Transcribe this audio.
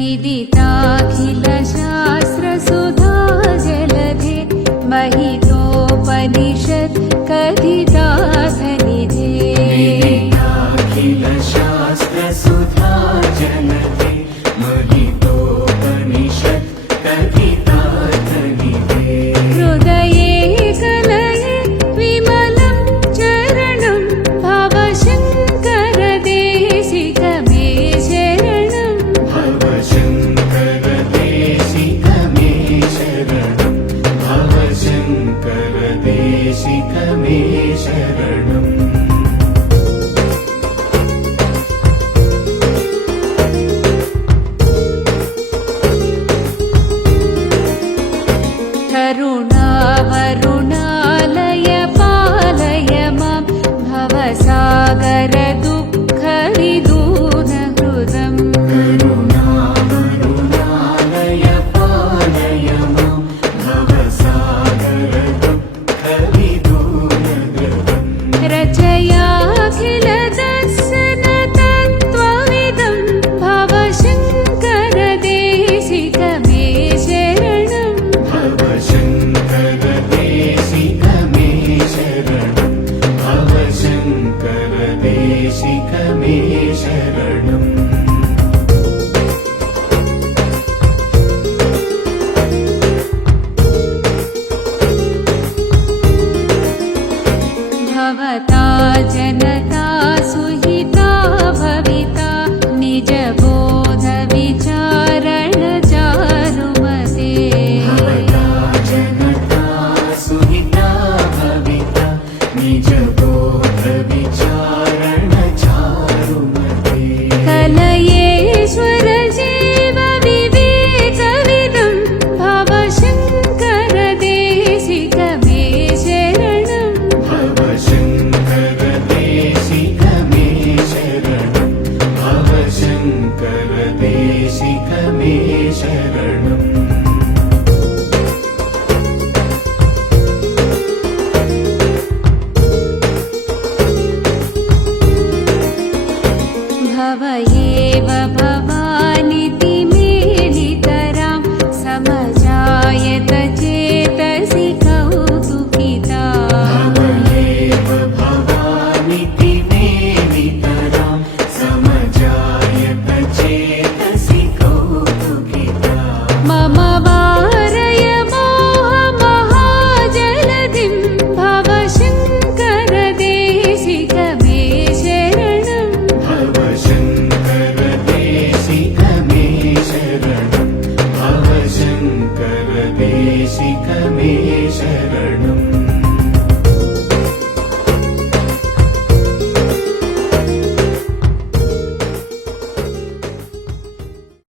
विदिताखिल शास्त्रसुधा जलधे महितोपनिषत् कथिता धनिधे। विदिताखिल शास्त्रसुधा जलधे महितोपनिषत् कथिता धनिधे। हृदये कलये विमलं चरणं भवशङ्करदेशिक मे शरणं। भवशङ्करदेशिक मे शरणं। भवशङ्करदेशिक मे शरणम्। करुणावरुणालय पालय मां भवसागर दुःखविदूनहृदम्। करुणावरुणालय पालय मां भवसागर दुःखविदूनहृदम्। रचयाखिल दर्शन तत्त्वविदं भवशङ्करदेशिक मे शरणं। भवशङ्करदेशिक मे शरणं। भवशङ्करदेशिक मे शरणम्। भवता जनता सुहिता भविता निजबोध विचारण चारुमते। भवता जनता सुहिता भविता निजबोध विचारण चारुमते। कलयेश्वर जीव विवेकविदं भवशङ्करदेशिक मे शरणं। भवशङ्करदेशिक मे शरणं। भवशङ्करदेशिक मे शरणम्। भव एव भवानिति मेलितरां समजायत चेतसि कौतुकिता। भव एव भवानिति मेलितरां समजायत चेतसि कौतुकिता। मम वारय मोहमहाजलधिं भवशङ्करदेशिक मे शरणं। भवशङ्करदेशिक मे शरणं। भवशङ्करदेशिक मे शरणम्।